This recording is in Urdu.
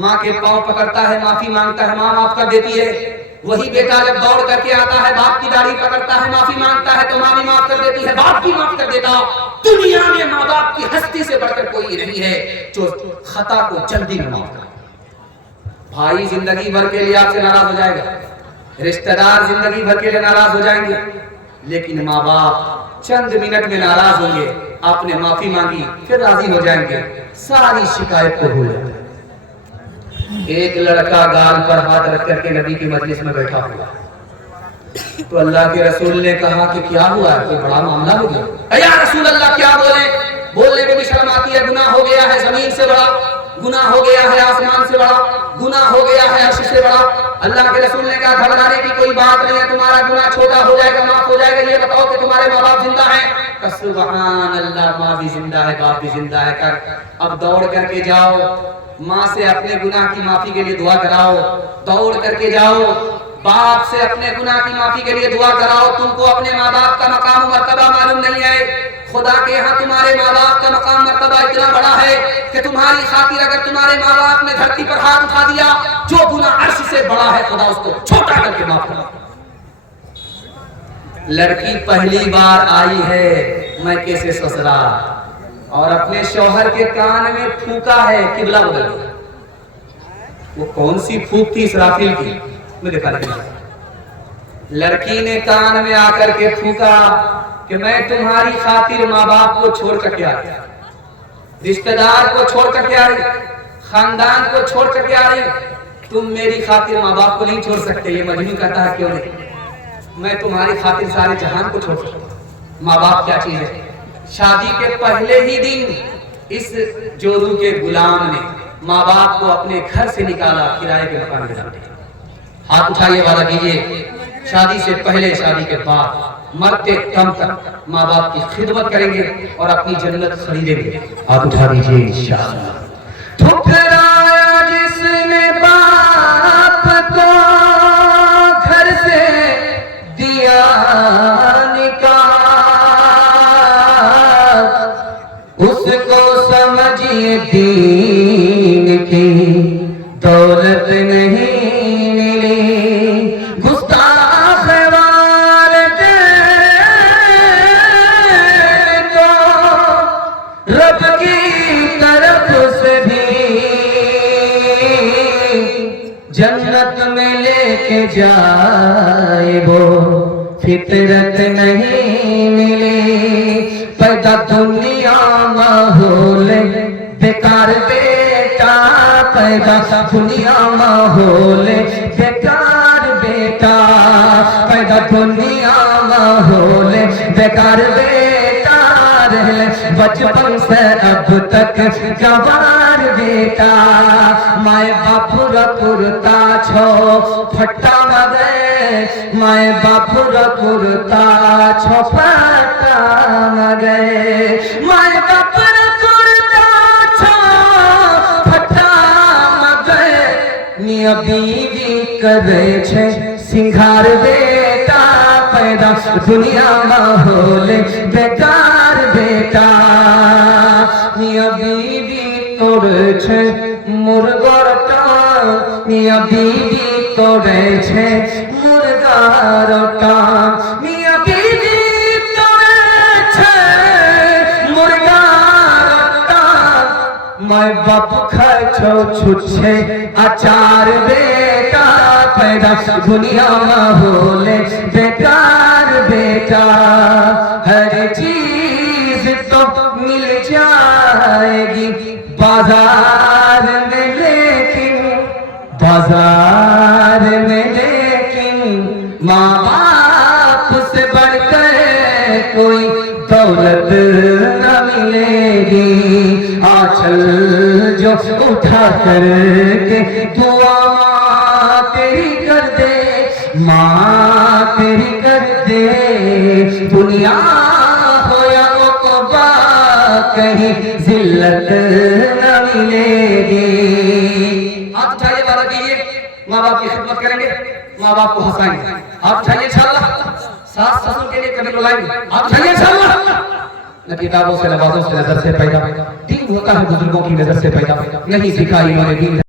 ماں کے پاؤں پکڑتا ہے، معافی مانگتا ہے، ماں معاف کر دیتی ہے۔ وہی بیٹا جب دوڑ کر کے آتا ہے، باپ کی داڑھی پکڑتا ہے، معافی مانگتا ہے تو ماں بھی معاف کر دیتی ہے، باپ بھی معاف کر دیتا۔ دنیا میں ماں باپ کی ہستی سے بڑھ کر کوئی نہیں ہے جو خطا کو جلدی میں معاف کرے۔ بھائی زندگی بھر کے لیے آپ سے ناراض ہو جائے گا، رشتہ دار زندگی بھر کے لیے ناراض ہو جائیں گے، لیکن ماں باپ چند منٹ میں ناراض ہوں گے۔ آپ نے معافی مانگی پھر راضی ہو جائیں گے، ساری شکایت کو بھول جائیں گے۔ ایک لڑکا گال پر ہاتھ رکھ کر کے نبی کی مجلس میں بیٹھا ہوا، تو اللہ کے رسول نے کہا کہ کیا ہوا ہے، کوئی بڑا معاملہ ہو گیا؟ یا رسول اللہ کیا بولنے میں بھی شرم آتی ہے، گناہ ہو گیا ہے زمین سے بڑا، گناہ ہو گیا ہے آسمان سے بڑا، گناہ ہو گیا ہے عرش سے بڑا۔ اللہ کے رسول نے کہا گھبرانے کی کوئی بات نہیں ہے، تمہارا گناہ چھوٹا ہو جائے گا، معاف ہو جائے گا۔ یہ بتاؤ کہ تمہارے ماں باپ زندہ ہیں؟ سبحان اللہ، ماں بھی زندہ ہے، باپ بھی زندہ ہے۔ کر اب دوڑ کر کے جاؤ، ماں سے اپنے گناہ کی معافی کے لیے دعا کراؤ، دوڑ کر کے جاؤ، باپ سے اپنے گناہ کی معافی کے لیے دعا کراؤ۔ تم کو اپنے ماں باپ کا مقام و مرتبہ معلوم نہیں ہے، خدا کے ہاں تمہارے ماں باپ کا مقام مرتبہ اتنا بڑا ہے کہ تمہاری خاطر اگر تمہارے ماں باپ نے دھرتی پر ہاتھ اٹھا دیا، جو گناہ عرش سے بڑا ہے خدا اس کو چھوٹا کر کے معاف کرے۔ لڑکی پہلی بار آئی ہے میکے سے سسرال اور اپنے شوہر کے کان میں پھونکا ہے، قبلہ بدل گیا۔ وہ کون سی پھونک تھی؟ اسرافیل کی، میں دکھا دیں گا۔ لڑکی نے کان میں آ کر کے پھونکا کہ میں تمہاری خاطر ماں باپ کو چھوڑ کر کے آ رہی، رشتہ دار کو چھوڑ کر کے آ رہی، خاندان کو چھوڑ کر کے آ رہی، تم میری خاطر ماں باپ کو نہیں چھوڑ سکتے۔ یہ مجنون کہتا ہے کیوں نہیں، میں تمہاری خاطر سارے جہان کو چھوڑ سکتا ہوں۔ ماں باپ کیا چیز ہے؟ شادی کے پہلے ہی دن اس جورو کے غلام نے ماں باپ کو اپنے گھر سے نکالا، کرائے کے مکان میں ڈال دیا۔ ہاتھ اٹھائیے، وعدہ کیجیے شادی سے پہلے شادی کے بعد مرتے دم تک ماں باپ کی خدمت کریں گے اور اپنی جنت خریدیں گے۔ ہاتھ اٹھا دیجیے انشاءاللہ۔ ٹھکرایا جس نے باپ کو گھر سے دیا نکال، اس کو سمجھیے دین کی دولت نہیں ملی، گستاخ والدین کو رب کی طرف سے بھی جنت میں لے کے جائے وہ فطرت نہیں ملی۔ پیدا دنیا ماحول بیکار بیٹا، پیدا دنیا ماحول بیکار بیٹا، پیدا دنیا ماحول بیکار بیٹا، رہ بچپن سے اب تک گوار بیٹا، مائے باپ رکھتا چھو پھٹا مگے، مائے باپ رکھتا چھو پھٹا مگے، مائے باپ رکھتا چھو پھٹا مگے، میاں بیوی کرے چھے سنگھار بیٹا، پیدا دنیا ماحول بیکار بیٹا، میاں بیوی توڑے چھے مرغا روٹا، میاں بیوی توڑے چھے مرغا روٹا، میاں بیوی توڑے چھے مرغا روٹا، مائی باپ کھائے چھو چھوچھے اچار بیٹا، پیدا دنیا ماحول بیکار بیٹا، ہر چیز تو مل جائے گی بازار میں، لیکن بازار میں لیکن ماں باپ سے بڑھ کر کوئی دولت نہ ملے گی۔ آنچل جو اٹھا کر کے دعا ماں تیری کر دے، ماں تیری کر دے، دنیا ہو یا عقبہ کہیں ذلت نہ ملے گی۔ ہاتھ اٹھائیے، وعدہ کیجیے ماں باپ کی خدمت کریں گے، ماں باپ کو ہنسائیں گے۔ ہاتھ اٹھائیے انشاءاللہ، ساس سسر کے لیے کبھی رلائیں گے۔ ہاتھ اٹھائیے انشاءاللہ۔ نہ کتابوں سے نوازوں سے نظر سے پیدا، دین ہوتا ہے بزرگوں کی نظر سے پیدا، نہیں سکھائی انہوں نے دین